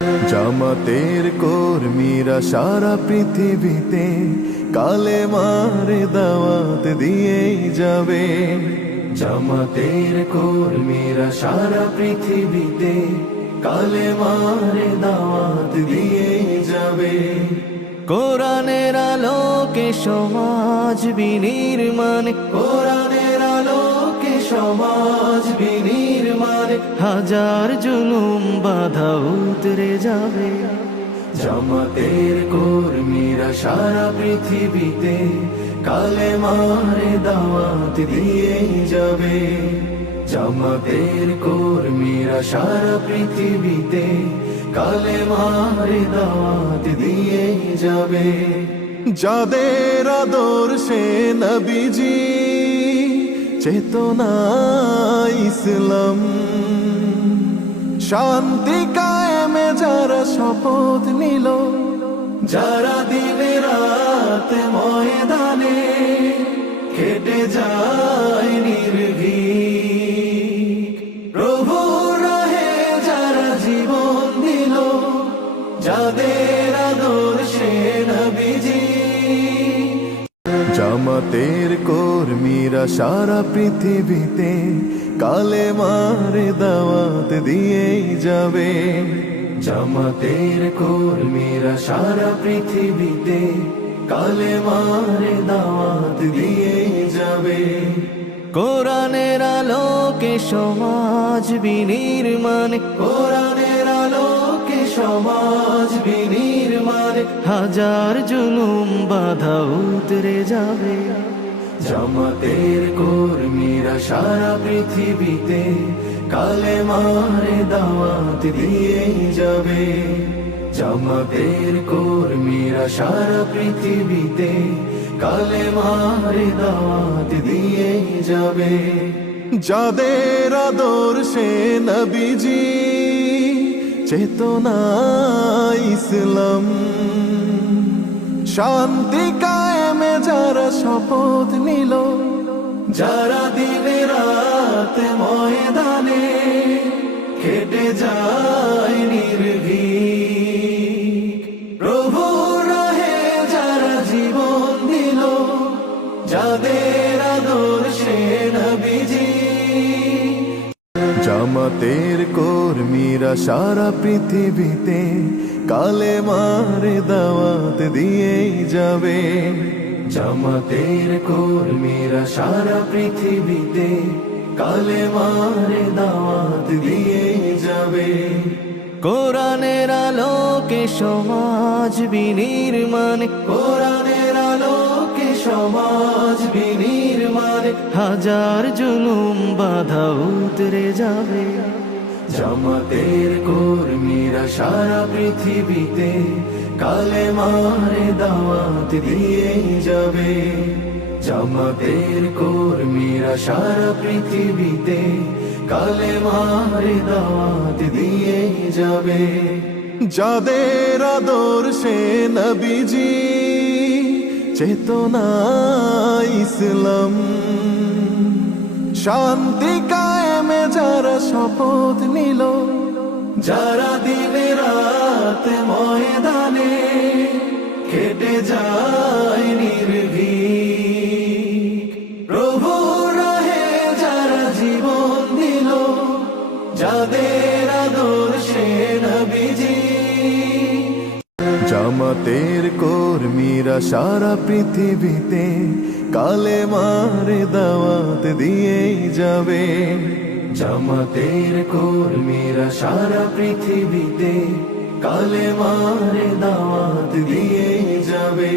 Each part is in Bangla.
জামাতের কর্মীরা সারা পৃথিবীতে কালেমার দাওয়াত দিয়েই যাবে। জামাতের কর্মীরা সারা পৃথিবীতে কালেমার দাওয়াত দিয়েই যাবে। কোরআনের আলোকে সমাজ বিনির্মাণ, কোরআনের আলোকে সমাজ বিনির্মাণ, হাজার জুলুম বাধা উতরে যাবে। জামাতের কর্মীরা সারা পৃথিবীতে কালেমার দাওয়াত দিয়েই যাবে। জামাতের কর্মীরা সারা পৃথিবীতে কালেমার দাওয়াত দিয়েই যাবে। যাদের আদর্শে নবীজি চেতনা ইসলাম, শান্তি কায়েমে যারা শপথ নিল, যারা দিনে রাত ময়দানে খেটে যায় নির্ভীক, প্রভু রাহে যারা জীবন দিল, যাদের আদর্শে নবীজি। জামাতের কর্মীরা সারা পৃথিবীতে কালেমার দাওয়াত দিয়েই যাবে। জামাতের কর্মীরা সারা পৃথিবীতে কালেমার দাওয়াত দিয়েই যাবে। কোরআনের আলোকে সমাজ বিনির্মাণ, কোরআনের আলোকে সমাজ বিনির্মাণ, হাজার জুলুম বাধা উতরে যাবে। জামাতের কর্মীরা সারা পৃথিবীতে কালেমার দাওয়াত দিয়েই যাবে। জামাতের কর্মীরা সারা পৃথিবীতে কালেমার দাওয়াত দিয়েই যাবে। যাদের আদর্শে নবীজি চেতনা ইসলাম, শান্তি কায়েমে যারা শপথ নিল, যারা দিনে রাত ময়দানে খেটে যায় নির্ভীক, প্রভু রাহে যারা জীবন দিল, যাদের আদর্শে নবীজি। জামাতের কর্মীরা সারা পৃথিবীতে কালেমার দাওয়াত দিয়েই যাবে। জামাতের কর্মীরা সারা পৃথিবীতে কালেমার দাওয়াত দিয়েই যাবে। কোরআনের আলোকে সমাজ বিনির্মাণ, কোরআনের আলোকে সমাজ বিনির্মাণ, হাজার জুলুম বাধা উতরে যাবে। জামাতের কর্মীরা সারা পৃথিবীতে কালেমার দাওয়াত দিয়েই যাবে। জামাতের কর্মীরা সারা পৃথিবীতে কালেমার দাওয়াত দিয়েই যাবে। যাদের আদর্শে নবীজি চেতনা ইসলাম, শান্তি কায়েমে যারা শপথ নিল, যারা দিনে রাত ময়দানে খেটে যায় নির্ভীক, প্রভু রাহে যারা জীবন দিল, যাদের আদর্শে নবীজি। জামাতের কর্মীরা সারা পৃথিবীতে কালেমার দাওয়াত দিয়েই যাবে। জামাতের কর্মীরা সারা পৃথিবীতে কালেমার দাওয়াত দিয়েই যাবে।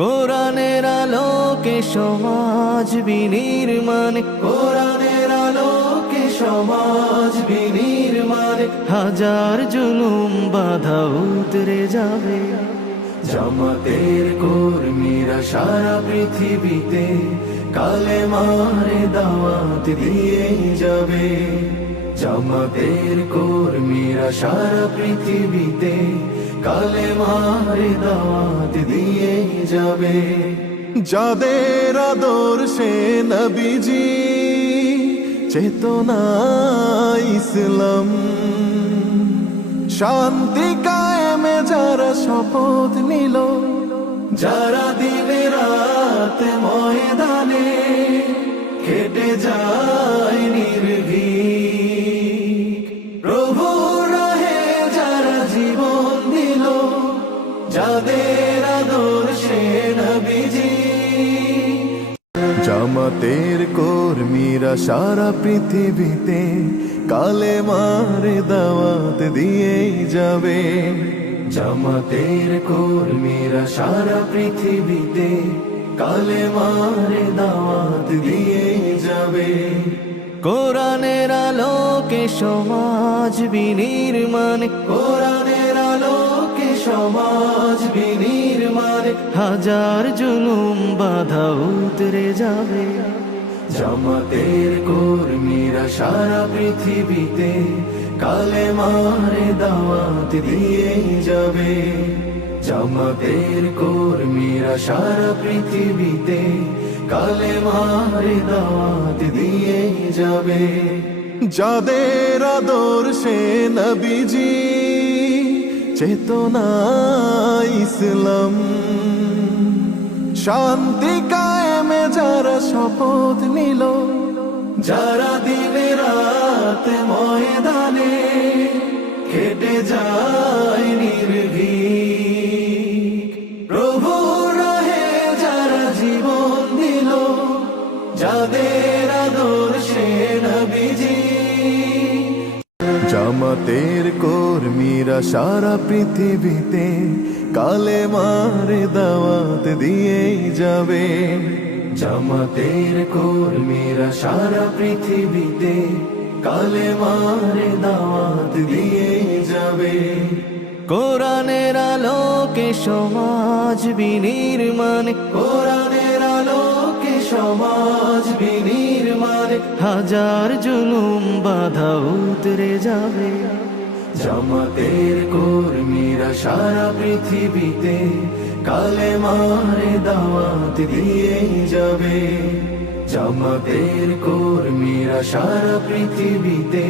কোরআনের আলোকে সমাজ বিনির্মাণ, কোরআনের আলোকে সমাজ বিনির্মাণ, হাজার জুলুম বাধা উতরে যাবে। জামাতের কর্মীরা সারা পৃথিবীতে কালেমার দাওয়াত দিয়েই যাবে। জামাতের কর্মীরা সারা পৃথিবীতে কালেমার দাওয়াত দিয়েই যাবে। যাদের আদর্শে নবীজি চেতনা ইসলাম, শান্তি কায়েমে যারা শপথ নিল, যারা দিনে রাত ময়দানে কেটে যায় নির্ভীক, প্রভু রাহে যারা জীবন দিল, যাদের আদর্শে নবীজি। জামাতের কর্মীরা সারা পৃথিবীতে কালেমার দাওয়াত দিয়েই যাবে। জামাতের কর্মীরা সারা পৃথিবীতে কালেমার দাওয়াত দিয়েই যাবে। কোরআনের আলোকে সমাজ বিনির্মাণ, কোরআনের আলোকে সমাজ বিনির্মাণ, হাজার জুলুম বাধা উতরে যাবে। জামাতের কর্মীরা সারা পৃথিবীতে কালেমার দাওয়াত দিয়েই যাবে। জামাতের কর্মীরা সারা পৃথিবীতে কালেমার দাওয়াত দিয়েই যাবে। যাদের আদর্শে নবীজি চেতনা ইসলাম, শান্তি কায়েমে যারা শপথ নিল, যারা দিনে রাত ময়দানে কেটে যায় নির্ভীক, প্রভু রাহে যারা জীবন দিল, যাদের আদর্শে নবীজি। জামাতের কর্মীরা সারা পৃথিবীতে কালেমার দাওয়াত দিয়েই যাবে। জামাতের কর্মীরা সারা পৃথিবীতে কালেমার দাওয়াত দিয়েই যাবে। কোরআনের আলোকে সমাজ বিনির্মাণ, কোরআনের আলোকে সমাজ বিনির্মাণ, হাজার জুলুম বাধা উতরে যাবে। জামাতের কর্মীরা সারা পৃথিবীতে কালেমার দাওয়াত দিয়েই যাবে। জামাতের কর্মীরা সারা পৃথিবীতে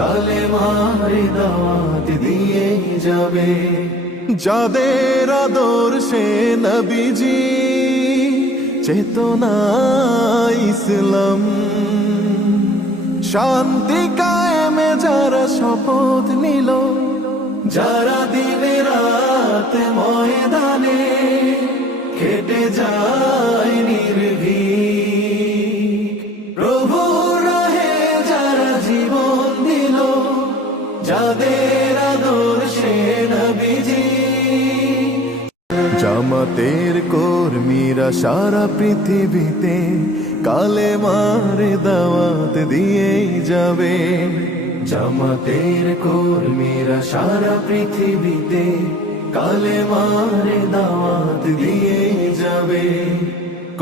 কালেমার দাওয়াত দিয়েই যাবে। যাদের আদর্শে নবীজি চেতনা ইসলাম, শান্তি কায়েমে যারা শপথ নিল, যারা দিনে রাত ময়দানে কেটে যায় নির্ভীক, প্রভু রাহে যারা জীবন দিল, যাদের আদর্শে নবীজি। জামাতের কর্মীরা সারা পৃথিবীতে কালেমার দাওয়াত দিয়েই যাবে। জামাতের কর্মীরা সারা পৃথিবীতে কালেমার দাওয়াত দিয়েই যাবে।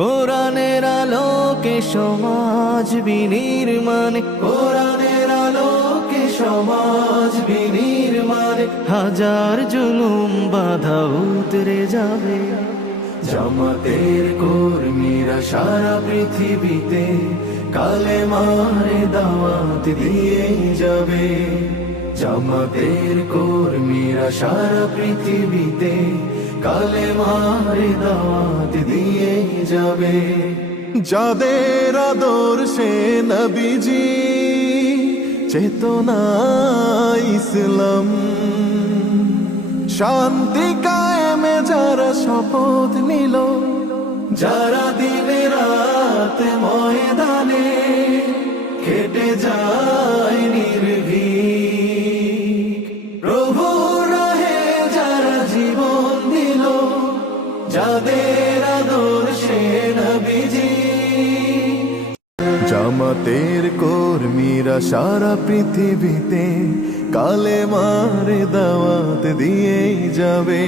কোরআনের আলোকে সমাজ বিনির্মাণ, কোরআনের আলোকে সমাজ বিনির্মাণ, হাজার জুলুম বাধা উতরে যাবে। জামাতের কর্মীরা সারা পৃথিবীতে কালেমার দাওয়াত দিয়েই যাবে। জামাতের কর্মীরা সারা পৃথিবীতে কালেমার দাওয়াত দিয়েই যাবে। যাদের আদর্শে নবীজি চেতনা ইসলাম, শান্তি কায়েমে যারা শপথ নিল, যারা দিনে রাত ময়দানে কেটে যায় নির্ভীক, প্রভু রাহে যারা জীবন দিল, যাদের আদর্শে নবীজি। জামাতের কর্মীরা সারা পৃথিবীতে কালেমার দাওয়াত দিয়েই যাবে।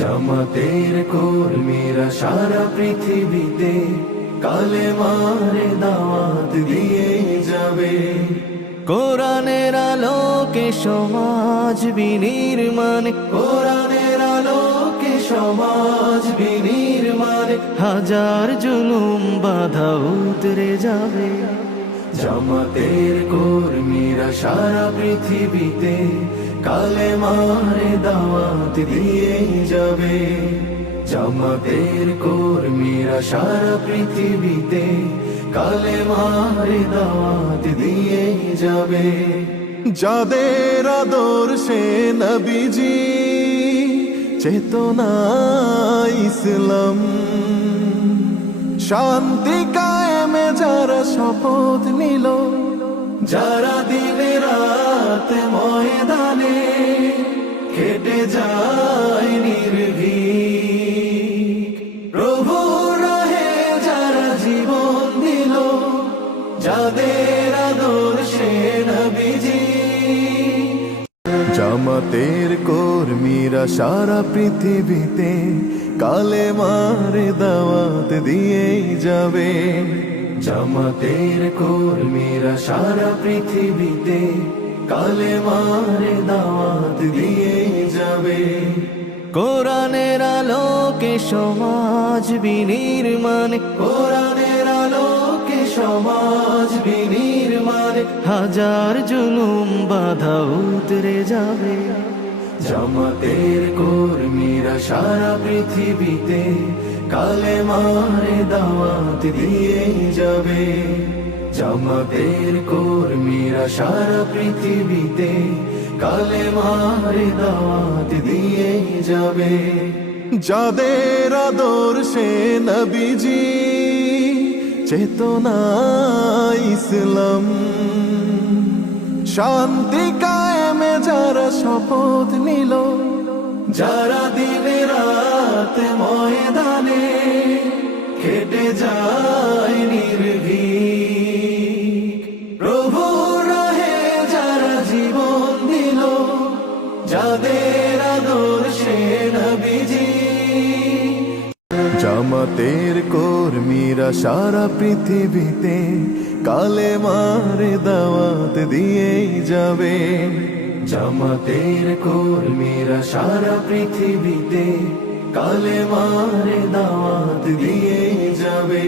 জামাতের কর্মীরা সারা পৃথিবীতে কালেমার দাওয়াত দিয়েই যাবে। কোরআনের আলোকে সমাজ বিনির্মাণ, কোরআনের আলোকে সমাজ বিনির্মাণ, হাজার জুলুম বাধা উতরে যাবে। জামাতের কর্মীরা সারা পৃথিবীতে কালেমারে দাওয়াত দিয়ে যাবে। জামাতের কর্মীরা সারা পৃথিবীতে কালেমারে দাওয়াত দিয়ে যাবে। যাদের আদর্শে নবীজি চেতনা ইসলাম, শান্তি কায়েমে যারা শপথ নিল, যারা দিনে রাত ময়দানে খেটে যায় নির্ভীক, প্রভু রাহে যারা জীবন দিল, যাদের আদর্শে নবীজি। জামাতের কর্মীরা সারা পৃথিবীতে কালেমারে দাওয়াত দিয়ে যাবে। জামাতের কর্মীরা সারা পৃথিবীতে কালেমারে দাওয়াত দিয়ে যাবে। কোরআনের আলোকে সমাজ বিনির্মাণ, কোরআনের আলোকে সমাজ বিনির্মাণ, হাজার জুলুম বাধা উতরে যাবে। জামাতের কর্মীরা সারা পৃথিবীতে কালেমারে দাওয়াত দিয়ে যাবে। জামাতের কর্মীরা সারা পৃথিবীতে কালেমারে দাওয়াত দিয়ে যাবে। যাদের আদর্শে নবীজি চেতনা ইসলাম, শান্তি কায়েমে যারা শপথ নিল, যারা দিনে রাত ময়দানে খেটে যায় নির্ভীক, প্রভু রাহে যারা জীবন দিল, যাদের আদর্শে নবীজি। জামাতের কর্মীরা সারা পৃথিবীতে কালেমারে দাওয়াত দিয়ে যাবে। জামাতের কর্মীরা সারা পৃথিবীতে কালেমারে দাওয়াত দিয়ে যাবে।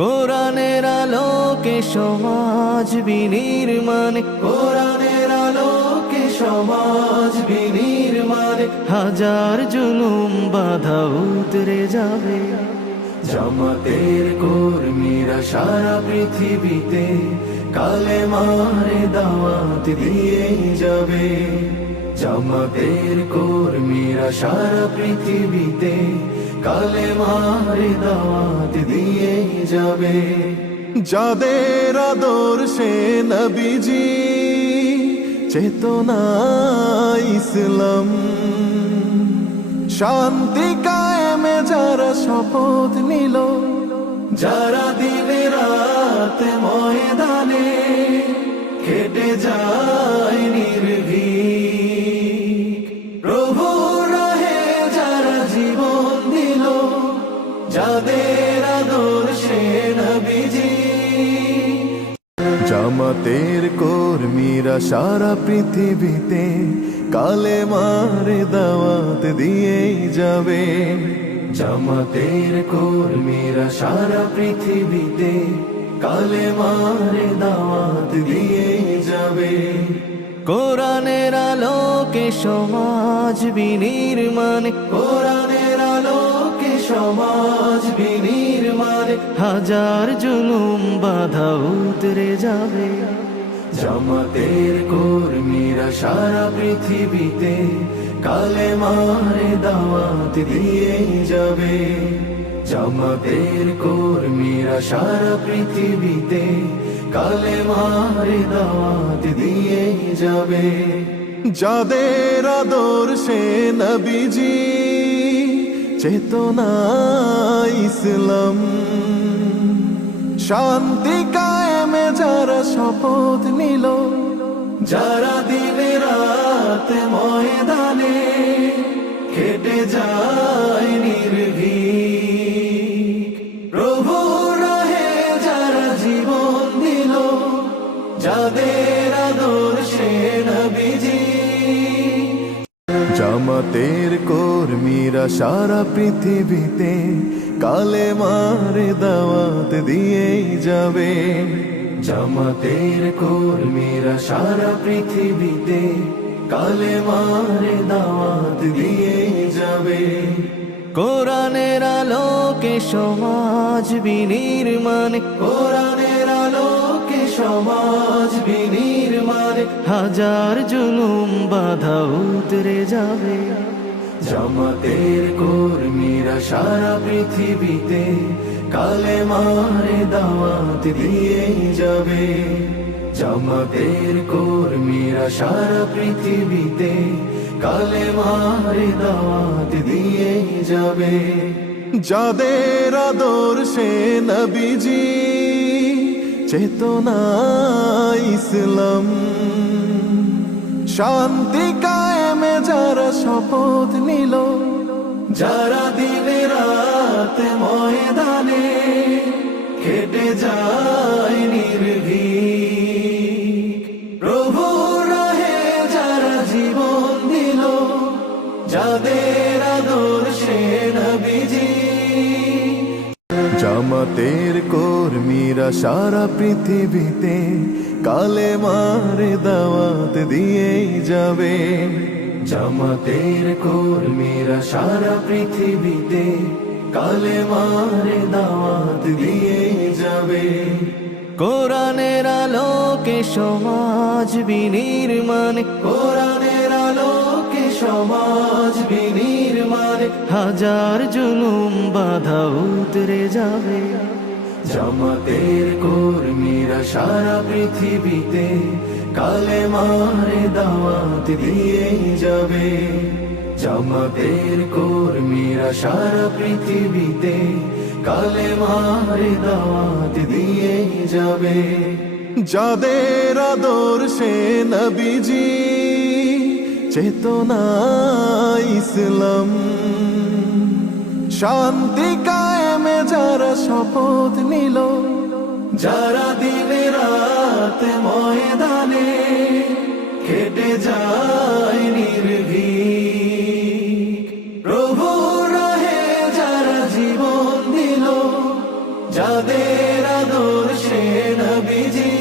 কোরআনের আলোকে সমাজ বিনির্মাণ, কোরআনের আলোকে সমাজ বিনির্মাণ, হাজার জুলুম বাধা উতরে যাবে। জামাতের কর্মীরা সারা পৃথিবীতে কালেমারে দাওয়াত দিয়ে যাবে। জামাতের কর্মীরা সারা পৃথিবীতে কালেমারে দাওয়াত দিয়ে যাবে। যাদের আদর্শে নবীজি চেতনা ইসলাম, শান্তি কায়েমে যারা শপথ নিল, যারা দিনে রাত ময়দানে খেটে যায় নির্ভীক, প্রভু রাহে যারা জীবন দিল, যাদের আদর্শে নবীজি। জামাতের কর্মীরা সারা পৃথিবীতে কালেমারে দাওয়াত দিয়ে যাবে। জামাতের কর্মীরা সারা পৃথিবীতে কালেমারে দাওয়াত দিয়ে যাবে। কোরআনের আলোকে সমাজ বিনির্মাণ, কোরআনের আলোকে সমাজ বিনির্মাণ, হাজার জুলুম বাধা উতরে যাবে। জামাতের কর্মীরা সারা পৃথিবীতে কালেমারে দাওয়াত দিয়ে যাবে। জামাতের কর্মীরা সারা পৃথিবীতে কালেমারে দাওয়াত দিয়ে যাবে। যাদের আদর্শে নবীজি চেতনা ইসলাম, শান্তি কায়েমে যারা শপথ নিল, যারা দিনে রাত ময়দানে খেটে যায় নির্ভীক, প্রভু রাহে যারা জীবন দিল, যাদের আদর্শে নবীজি। জামাতের কর্মীরা সারা পৃথিবীতে কালেমারে দাওয়াত দিয়ে যাবে। জামাতের কর্মীরা সারা পৃথিবীতে কালেমারে দাওয়াত দিয়ে যাবে। কোরআনের আলোকে সমাজ বিনির্মাণ, কোরআনের আলোকে সমাজ বিনির্মাণ, হাজার জুলুম বাধা উতরে যাবে। জামাতের কর্মীরা সারা পৃথিবীতে কালেমারে দাওয়াত দিয়ে যাবে। জামাতের কর্মীরা সারা পৃথিবীতে কালেমারে দাওয়াত দিয়ে যাবে। যাদের আদর্শে নবীজি চেতনা ইসলাম, শান্তি কায়েমে যারা শপথ নিল, যারা দিনে রাত ময়দানে খেটে যায় নির্ভীক, প্রভু রাহে যারা জীবন দিল, যাদের আদর্শে নবীজি। জামাতের কর্মীরা সারা পৃথিবীতে কালেমারে দাওয়াত দিয়ে যাবে। জামাতের কর্মীরা সারা পৃথিবীতে কালেমারে দাওয়াত দিয়ে যাবে। কোরআনের আলোকে সমাজ বিনির্মাণ, কোরআনের আলোকে সমাজ বিনির্মাণ, হাজার জুলুম বাধা উতরে যাবে। জামাতের কর্মীরা সারা পৃথিবীতে কালেমারে দাওয়াত দিয়ে যাবে। জামাতের কর্মীরা সারা পৃথিবীতে কালেমারে দাওয়াত দিয়ে যাবে। যাদের আদর্শে নবীজি চেতনা ইসলাম, শান্তি কায়েমে যারা শপথ নিল, যারা দিনে রাত ময়দানে খেটে যায় নির্ভীক, প্রভু রাহে যারা জীবন দিল, যাদের আদর্শে নবীজি।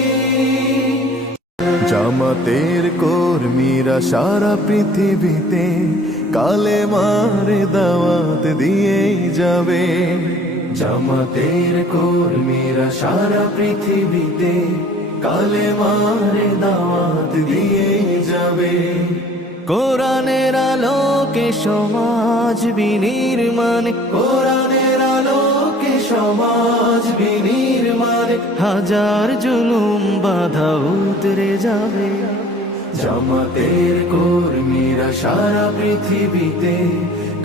জামাতের কর্মীরা সারা পৃথিবীতে কালেমারে দাওয়াত দিয়ে যাবে। জামাতের কর্মীরা সারা পৃথিবীতে কালেমারে দাওয়াত দিয়ে যাবে। কোরআনের আলোকে সমাজ বিনির্মাণ, কোরআনের আলোকে সমাজ বিনির্মাণ, হাজার জুলুম বাধা উতরে যাবে। জামাতের কর্মীরা সারা পৃথিবীতে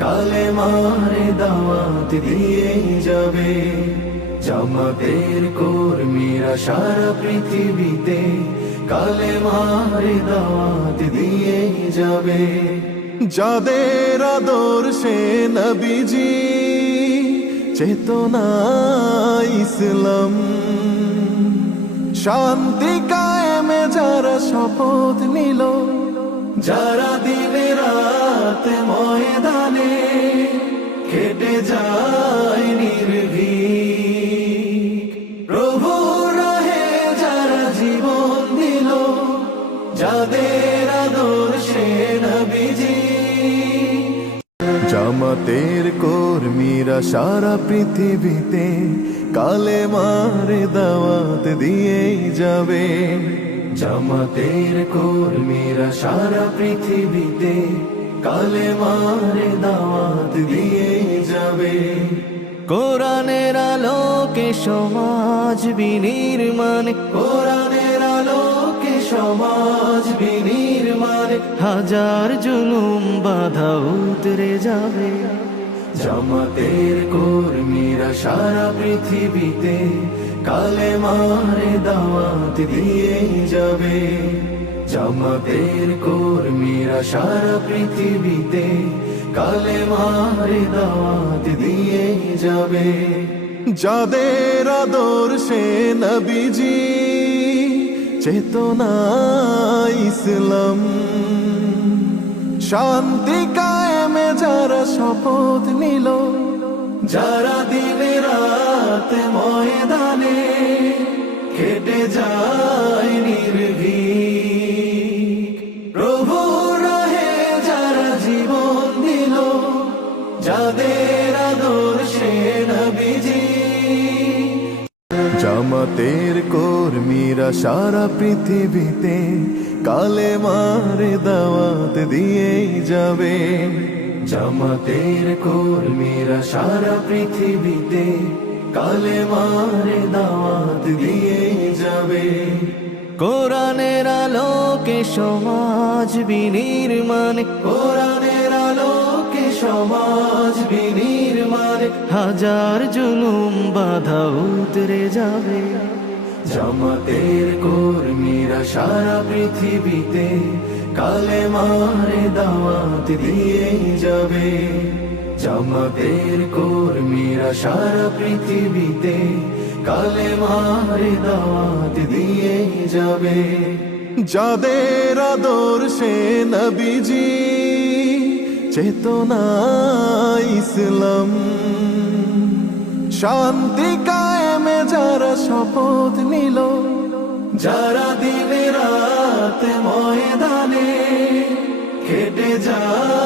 কালেমারে দাওয়াত দিয়ে যাবে। জামাতের কর্মীরা সারা পৃথিবীতে কালেমারে দাওয়াত দিয়ে যাবে। যাদের আদর্শে নবীজি চেতনা ইসলাম, শান্তি কায়েমে যারা শপথ নিল, যারা দিনে রাত ময়দানে খেটে যায় নির্ভীক, প্রভু রাহে যারা জীবন দিল, যাদের আদর্শে নবীজি। জামাতের কর্মীরা সারা পৃথিবীতে কালেমারে দাওয়াত দিয়ে যাবে। জামাতের কর্মীরা সারা পৃথিবীতে কালেমারে দাওয়াত দিয়ে যাবে। কোরআনের আলোকে সমাজ বিনির্মাণ, কোরআনের আলোকে সমাজ বিনির্মাণ, হাজার জুলুম বাধা উতরে যাবে। জামাতের কর্মীরা সারা পৃথিবীতে কালেমারে দাওয়াত দিয়ে যাবে। জামাতের কর্মীরা সারা পৃথিবীতে কালেমারে দাওয়াত দিয়ে যাবে। যাদের আদর্শে নবীজি চেতনা ইসলাম, শান্তি কায়েমে যারা শপথ নিল, যারা দিনে রাত ময়দানে খেটে যায় নির্ভীক, প্রভু যাদের আদর্শে নবীজি। জামাতের কর্মীরা সারা পৃথিবীতে কালেমার দাওয়াত দিয়েই যাবে। জামাতের কর্মীরা সারা পৃথিবীতে কালেমার দাওয়াত দিয়েই যাবে। কোরআনের আলোকে সমাজ বিনির্মাণে, কোরআনের আলোকে সমাজ বিনির্মাণে হাজার জুলুম বাধা উতরে যাবে। জামাতের কর্মীরা সারা পৃথিবীতে কালেমার দাওয়াত দিয়েই যাবে। জামাতের কর্মীরা সারা পৃথিবীতে কালেমার দাওয়াত দিয়েই যাবে। যাদের আদর্শে নবীজি চেতনা ইসলাম, শান্তি কায়েমে যারা শপথ নিল, যারা দিনে রাত ময়দানে খেটে যায়